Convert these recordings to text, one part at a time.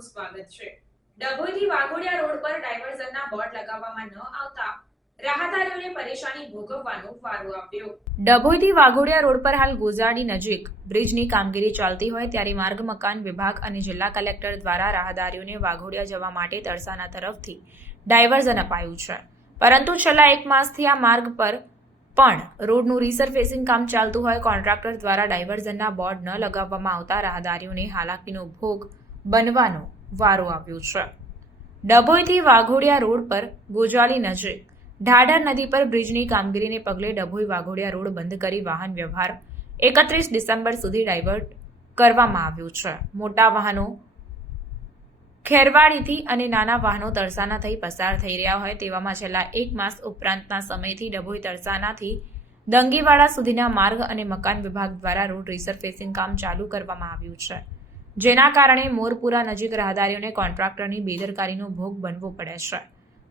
સ્વાગત છે. ડભોઈથી વાઘોડિયા રોડ પર ડાયવર્ઝનના બોર્ડ લગાવવામાં ન આવતા રાહદારીઓને પરેશાની ભોગવવાનો વારો આવ્યો. ડભોઈથી વાઘોડિયા રોડ પર હાલ ગોઝાડી નજીક બ્રિજની કામગીરી ચાલતી હોય ત્યારે માર્ગ, મકાન વિભાગ અને જિલ્લા કલેક્ટર દ્વારા રાહદારીઓને વાઘોડિયા જવા માટે તરસાના તરફથી ડાયવર્ઝન અપાયું છે. પરંતુ છેલ્લા એક માસથી આ માર્ગ પર પણ રોડનું રિસર્ફેસિંગ કામ ચાલતું હોય કોન્ટ્રાક્ટર દ્વારા ડાયવર્ઝનના બોર્ડ ન લગાવવામાં આવતા રાહદારીઓને હાલાકીનો ભોગ બનવાનો વારો આવ્યો છે. ડભોઈથી વાઘોડિયા રોડ પર ગોજાલી નજીક ઢાઢર નદી પર બ્રિજની કામગીરીને પગલે ડભોઈ વાઘોડિયા રોડ બંધ કરી વાહન વ્યવહાર એકત્રીસ ડિસેમ્બર સુધી ડાયવર્ટ કરવામાં આવ્યો છે. મોટા વાહનો ખેરવાડીથી અને નાના વાહનો તરસાના થઈ પસાર થઈ રહ્યા હોય તેવામાં છેલ્લા એક માસ ઉપરાંતના સમયથી ડભોઈ તરસાનાથી દંગીવાડા સુધીના માર્ગ અને મકાન વિભાગ દ્વારા રોડ રિસર્ફેસિંગ કામ ચાલુ કરવામાં આવ્યું છે. જેના કારણે મોરપુરા નજીક રાહદારીઓને કોન્ટ્રાક્ટરની બેદરકારીનો ભોગ બનવો પડે છે.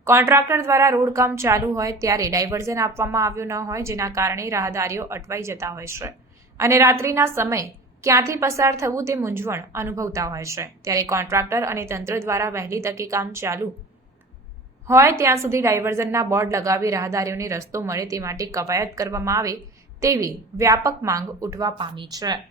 કોન્ટ્રાક્ટર દ્વારા રોડ કામ ચાલુ હોય ત્યારે ડાયવર્ઝન આપવામાં આવ્યું ન હોય, જેના કારણે રાહદારીઓ અટવાઈ જતા હોય છે. અને રાત્રિના સમય ક્યાંથી પસાર થવું તે મૂંઝવણ અનુભવતા હોય છે. ત્યારે કોન્ટ્રાક્ટર અને તંત્ર દ્વારા વહેલી તકે કામ ચાલુ હોય ત્યાં સુધી ડાયવર્ઝનના બોર્ડ લગાવી રાહદારીઓને રસ્તો મળે તે માટે કવાયત કરવામાં આવે તેવી વ્યાપક માંગ ઉઠવા પામી છે.